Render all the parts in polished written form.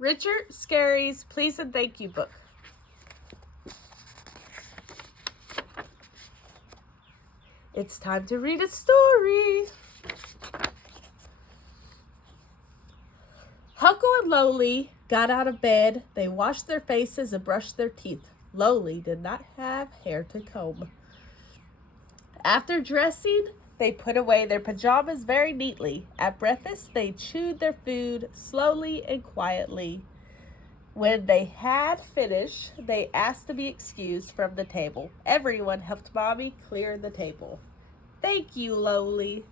Richard Scarry's Please and Thank You book. It's time to read a story. Huckle and Lowly got out of bed. They washed their faces and brushed their teeth. Lowly did not have hair to comb. After dressing, they put away their pajamas very neatly. At breakfast, they chewed their food slowly and quietly. When they had finished, they asked to be excused from the table. Everyone helped Mommy clear the table. Thank you, Lowly.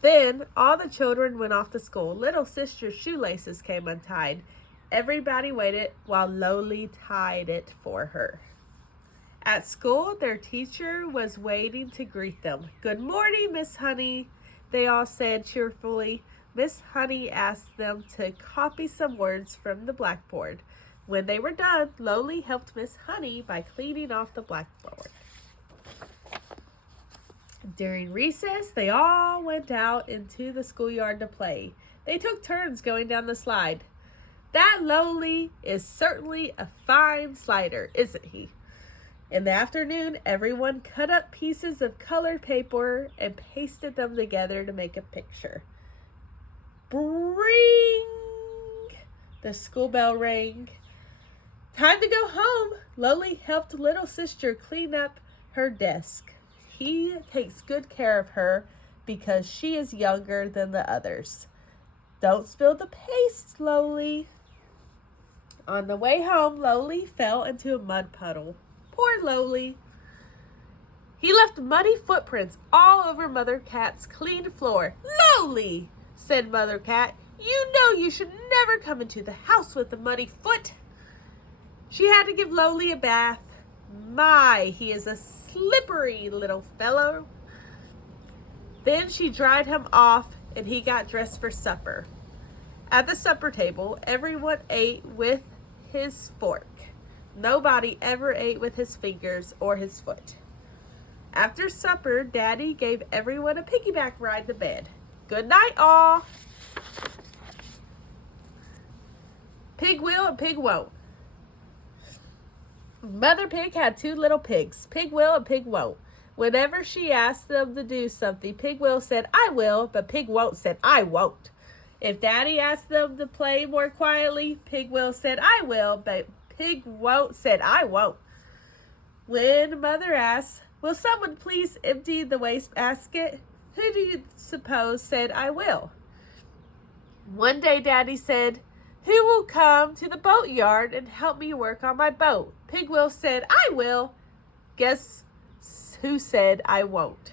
Then all the children went off to school. Little sister's shoelaces came untied. Everybody waited while Lowly tied it for her. At school, their teacher was waiting to greet them. Good morning, Miss Honey, they all said cheerfully. Miss Honey asked them to copy some words from the blackboard. When they were done, Lowly helped Miss Honey by cleaning off the blackboard. During recess, they all went out into the schoolyard to play. They took turns going down the slide. That Lowly is certainly a fine slider, isn't he? In the afternoon, everyone cut up pieces of colored paper and pasted them together to make a picture. Bring! The school bell rang. Time to go home. Lowly helped little sister clean up her desk. He takes good care of her because she is younger than the others. Don't spill the paste, Lowly. On the way home, Lowly fell into a mud puddle. Poor Lowly. He left muddy footprints all over Mother Cat's clean floor. Lowly, said Mother Cat, you know you should never come into the house with a muddy foot. She had to give Lowly a bath. My, he is a slippery little fellow. Then she dried him off and he got dressed for supper. At the supper table, everyone ate with his fork. Nobody ever ate with his fingers or his foot. After supper, Daddy gave everyone a piggyback ride to bed. Good night, all. Pig will and pig won't. Mother Pig had two little pigs, Pig will and Pig won't. Whenever she asked them to do something, Pig will said, I will, but Pig won't said, I won't. If Daddy asked them to play more quietly, Pig will said, I will, but Pig won't said, I won't. When Mother asked, will someone please empty the wastebasket? Who do you suppose said, I will? One day Daddy said, who will come to the boatyard and help me work on my boat? Pig will said, I will. Guess who said, I won't?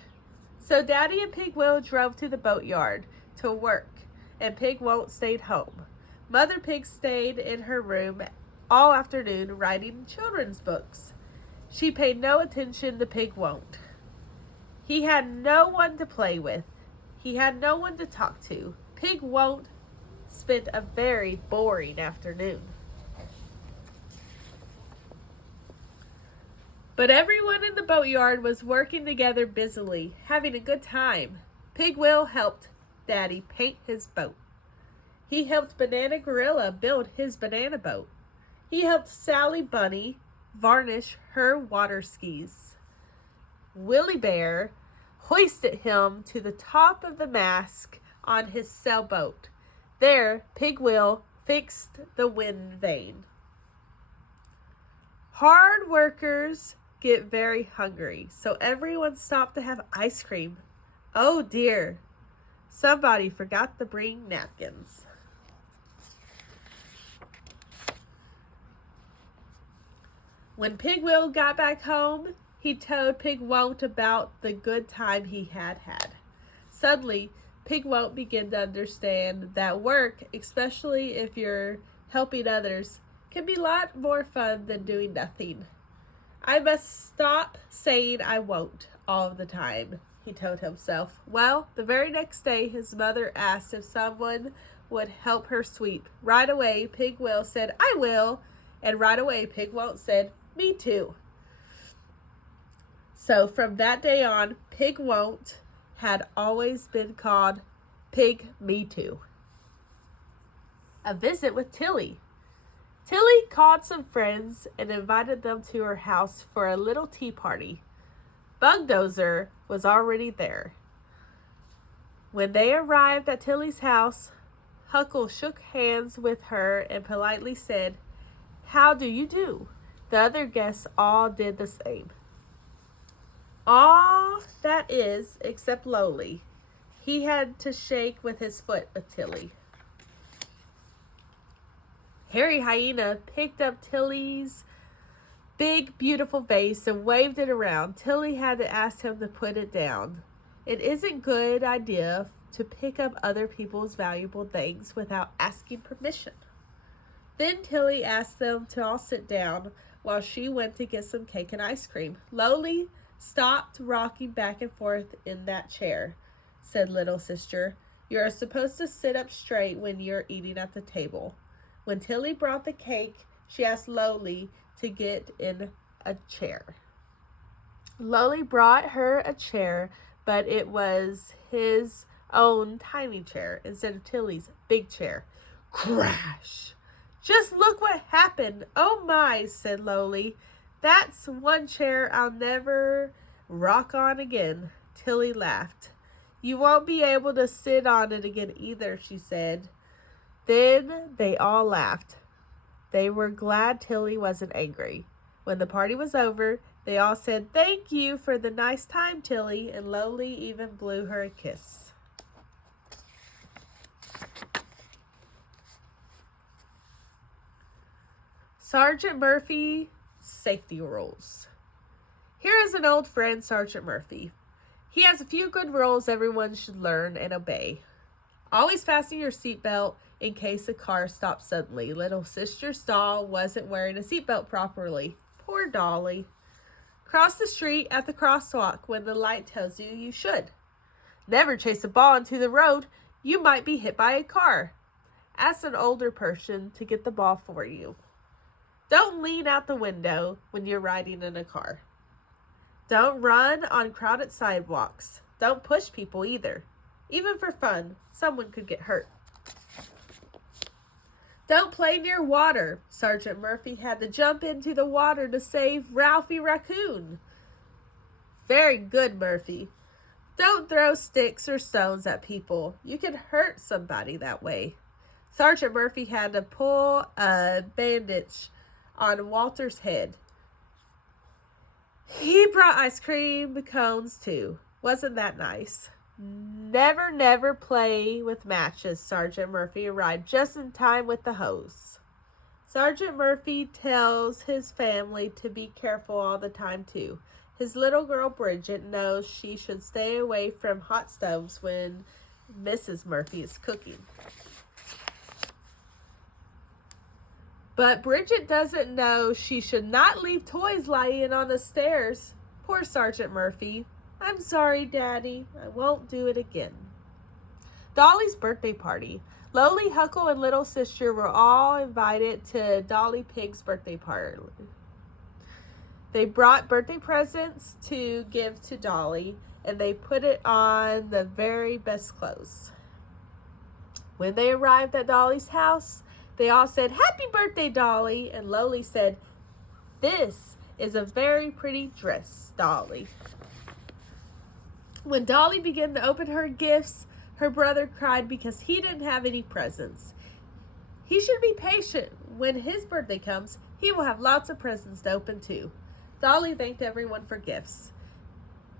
So Daddy and Pig will drove to the boatyard to work, and Pig won't stayed home. Mother Pig stayed in her room all afternoon writing children's books. She paid no attention to Pig won't. He had no one to play with. He had no one to talk to. Pig won't spent a very boring afternoon. But everyone in the boatyard was working together busily, having a good time. Pig Will helped Daddy paint his boat. He helped Banana Gorilla build his banana boat. He helped Sally Bunny varnish her water skis. Willie Bear hoisted him to the top of the mast on his sailboat. There, Pig Will fixed the wind vane. Hard workers get very hungry, so everyone stopped to have ice cream. Oh dear, somebody forgot to bring napkins. When Pig Will got back home, he told Pig Won't about the good time he had had. Suddenly, Pig Won't began to understand that work, especially if you're helping others, can be a lot more fun than doing nothing. I must stop saying I won't all the time, he told himself. Well, the very next day, his mother asked if someone would help her sweep. Right away, Pig Will said, I will. And right away, Pig Won't said, me too. So from that day on, Pig Won't had always been called Pig Me Too. a visit with Tilly. Tilly called some friends and invited them to her house for a little tea party. Bugdozer was already there. When they arrived at Tilly's house, Huckle shook hands with her and politely said, "How do you do?" The other guests all did the same. All that is, except Lowly. He had to shake with his foot with Tilly. Hairy Hyena picked up Tilly's big, beautiful vase and waved it around. Tilly had to ask him to put it down. It isn't a good idea to pick up other people's valuable things without asking permission. Then Tilly asked them to all sit down while she went to get some cake and ice cream. Lowly stopped rocking back and forth in that chair, said Little Sister. You are supposed to sit up straight when you're eating at the table. When Tilly brought the cake, she asked Lowly to get in a chair. Lowly brought her a chair, but it was his own tiny chair instead of Tilly's big chair. Crash! Just look what happened. Oh my, said Lowly. That's one chair I'll never rock on again. Tilly laughed. You won't be able to sit on it again either, she said. Then they all laughed. They were glad Tilly wasn't angry. When the party was over, they all said, "Thank you for the nice time, Tilly," and Lowly even blew her a kiss. Sergeant Murphy, safety rules. Here is an old friend, Sergeant Murphy. He has a few good rules everyone should learn and obey. Always fasten your seatbelt in case a car stops suddenly. Little Sister Doll wasn't wearing a seatbelt properly. Poor Dolly. Cross the street at the crosswalk when the light tells you you should. Never chase a ball into the road. You might be hit by a car. Ask an older person to get the ball for you. Don't lean out the window when you're riding in a car. Don't run on crowded sidewalks. Don't push people either. Even for fun, someone could get hurt. Don't play near water. Sergeant Murphy had to jump into the water to save Ralphie Raccoon. Very good, Murphy. Don't throw sticks or stones at people. You can hurt somebody that way. Sergeant Murphy had to pull a bandage on Walter's head. He brought ice cream cones too. Wasn't that nice? Never play with matches. Sergeant Murphy arrived just in time with the hose. Sergeant Murphy tells his family to be careful all the time too. His little girl Bridget knows she should stay away from hot stoves when Mrs. Murphy is cooking. But Bridget doesn't know she should not leave toys lying on the stairs. Poor Sergeant Murphy. I'm sorry, Daddy. I won't do it again. Dolly's birthday party. Lowly, Huckle, and Little Sister were all invited to Dolly Pig's birthday party. They brought birthday presents to give to Dolly, and they put it on the very best clothes. When they arrived at Dolly's house, they all said, "Happy birthday, Dolly!" And Lowly said, "This is a very pretty dress, Dolly." When Dolly began to open her gifts, her brother cried because he didn't have any presents. He should be patient. When his birthday comes, he will have lots of presents to open too. Dolly thanked everyone for gifts.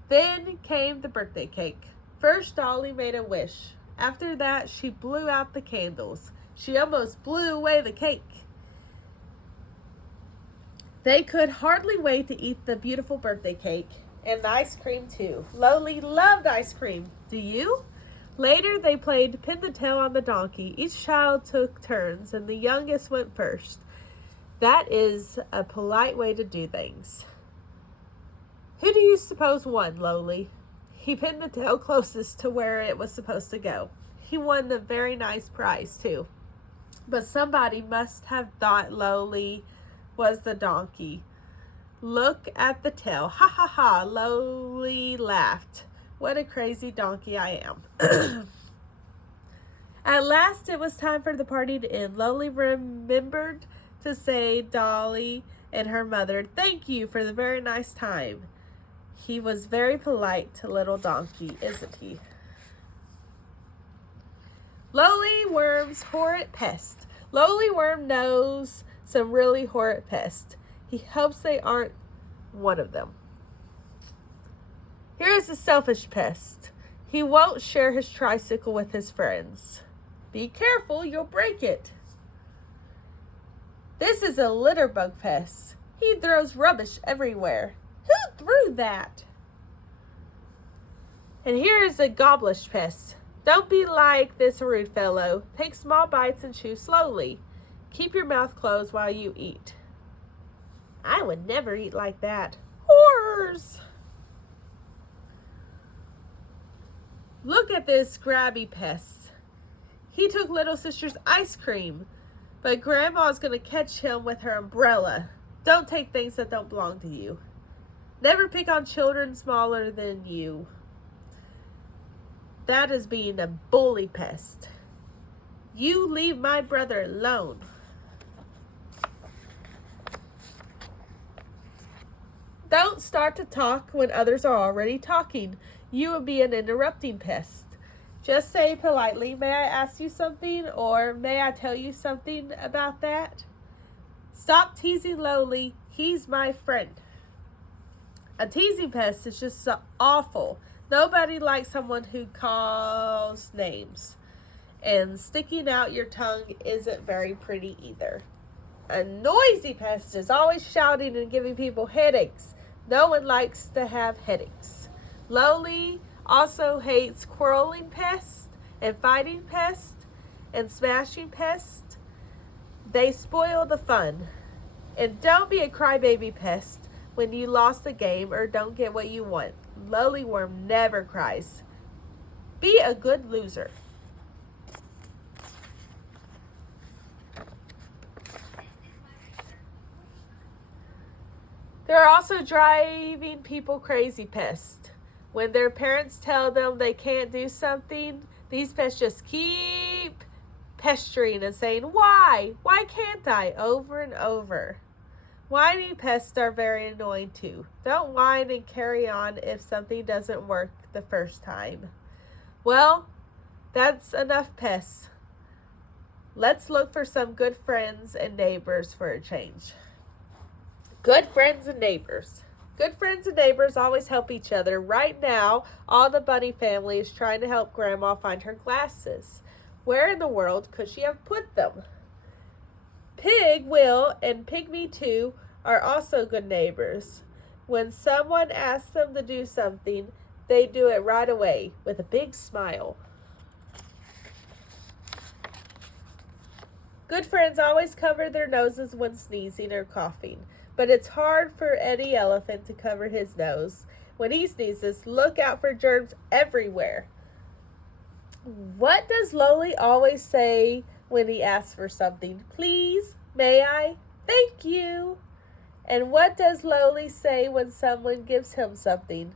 Then came the birthday cake. First, Dolly made a wish. After that, she blew out the candles. She almost blew away the cake. They could hardly wait to eat the beautiful birthday cake. And the ice cream too. Lowly loved ice cream. Do you? Later, they played pin the tail on the donkey. Each child took turns, and the youngest went first. That is a polite way to do things. Who do you suppose won, Lowly? He pinned the tail closest to where it was supposed to go. He won the very nice prize, too. But somebody must have thought Lowly was the donkey. Look at the tail. Ha ha ha. Lowly laughed. What a crazy donkey I am. At last it was time for the party to end. Lowly remembered to say Dolly and her mother, "Thank you for the very nice time." He was very polite to little donkey, isn't he? Lowly Worm's horrid pest. Lowly Worm knows some really horrid pests. He hopes they aren't one of them. Here is a selfish pest. He won't share his tricycle with his friends. Be careful, you'll break it. This is a litter bug pest. He throws rubbish everywhere. Who threw that? And here is a gobblish pest. Don't be like this rude fellow. Take small bites and chew slowly. Keep your mouth closed while you eat. I would never eat like that. Horrors! Look at this grabby pest. He took little sister's ice cream, but Grandma's going to catch him with her umbrella. Don't take things that don't belong to you. Never pick on children smaller than you. That is being a bully pest. You leave my brother alone. Don't start to talk when others are already talking. You will be an interrupting pest. Just say politely, "May I ask you something?" or "May I tell you something about that?" Stop teasing Lowly. He's my friend. A teasing pest is just so awful. Nobody likes someone who calls names. And sticking out your tongue isn't very pretty either. A noisy pest is always shouting and giving people headaches. No one likes to have headaches. Lowly also hates quarreling pests and fighting pests and smashing pests. They spoil the fun. And don't be a crybaby pest when you lost a game or don't get what you want. Lowly Worm never cries. Be a good loser. There are also driving people crazy pests. When their parents tell them they can't do something, these pests just keep pestering and saying, "Why? Why can't I?" over and over. Whining pests are very annoying too. Don't whine and carry on if something doesn't work the first time. Well, that's enough pests. Let's look for some good friends and neighbors for a change. Good friends and neighbors. Good friends and neighbors always help each other. Right now, all the bunny family is trying to help Grandma find her glasses. Where in the world could she have put them? Pig Will and Pygmy 2 are also good neighbors. When someone asks them to do something, they do it right away with a big smile. Good friends always cover their noses when sneezing or coughing, but it's hard for Eddie Elephant to cover his nose. When he sneezes, look out for germs everywhere. What does Lowly always say when he asks for something? Please, may I? Thank you. And what does Lowly say when someone gives him something?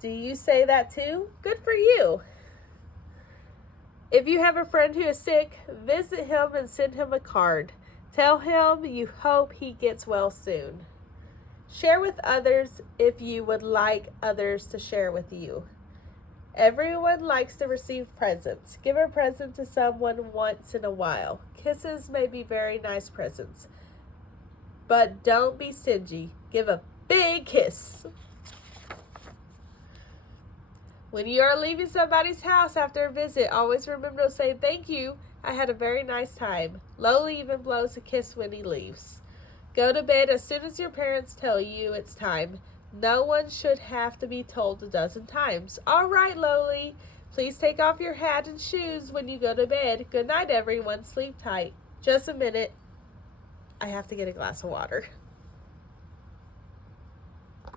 Do you say that too? Good for you. If you have a friend who is sick, visit him and send him a card. Tell him you hope he gets well soon. Share with others if you would like others to share with you. Everyone likes to receive presents. Give a present to someone once in a while. Kisses may be very nice presents. But don't be stingy. Give a big kiss. When you are leaving somebody's house after a visit, always remember to say, "Thank you. I had a very nice time." Lowly even blows a kiss when he leaves. Go to bed as soon as your parents tell you it's time. No one should have to be told a dozen times. All right, Lowly. Please take off your hat and shoes when you go to bed. Good night, everyone. Sleep tight. Just a minute. I have to get a glass of water.